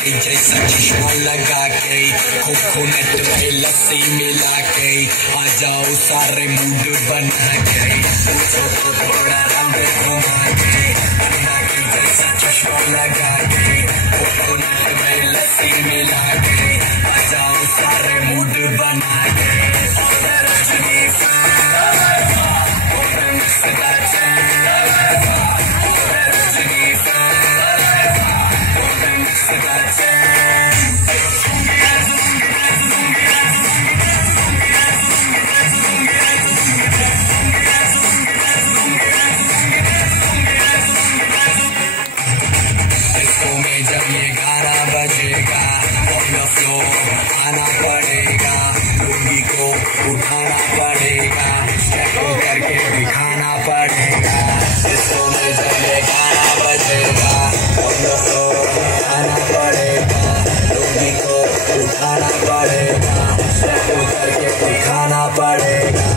के जैसा चश्मा लगा के, कोकोनट में लस्सी मिला के, आ जाओ सारे मूड बना के, पूछो तो थोड़ा रंग घुमा के, अंडा के जैसा चश्मा लगा के, कोकोनट में लस्सी मिला के, आ जाओ सारे मूड बना के। जब ये गाना बजेगा ऑन द फ्लोर आना पड़ेगा, लुंगी को उठाना पड़ेगा, स्टेप करके दिखाना पड़ेगा। डिस्को में जब ये गाना बजेगा ऑन द फ्लोर आना पड़ेगा, लुंगी को उठाना पड़ेगा, स्टेप करके दिखाना पड़ेगा।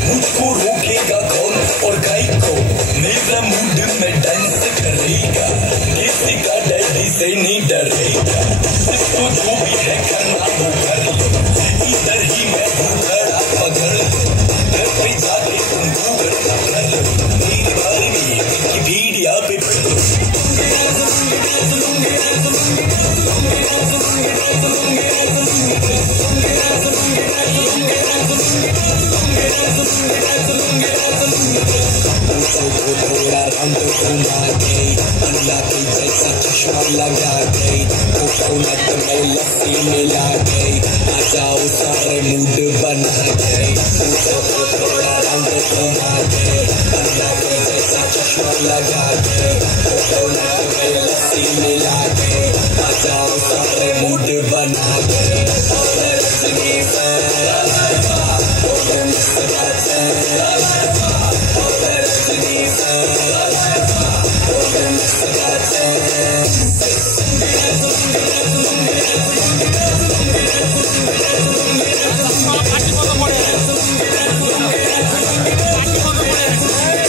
मुझको रोकेगा कौन और गाय को, मेरा मूड में डांस करेगा, किसी का डैडी से नहीं डरेगा, इसको जो भी है करना वो कर लो, इधर ही मैं हूँ खड़ा पकड़ लो, घर पे जाके तुम गूगल कर लो, मेरे बारे में विकिपीडिया पे पढ़ लो। को थोड़ा रंग घुमा के, अंडा के जैसा चश्मा लगा के, कोकोनट में लस्सी मिला के, आ जाओ सारे मूड बना के, को थोड़ा रंग घुमा के, अंडा के जैसा चश्मा लगा के, कोकोनट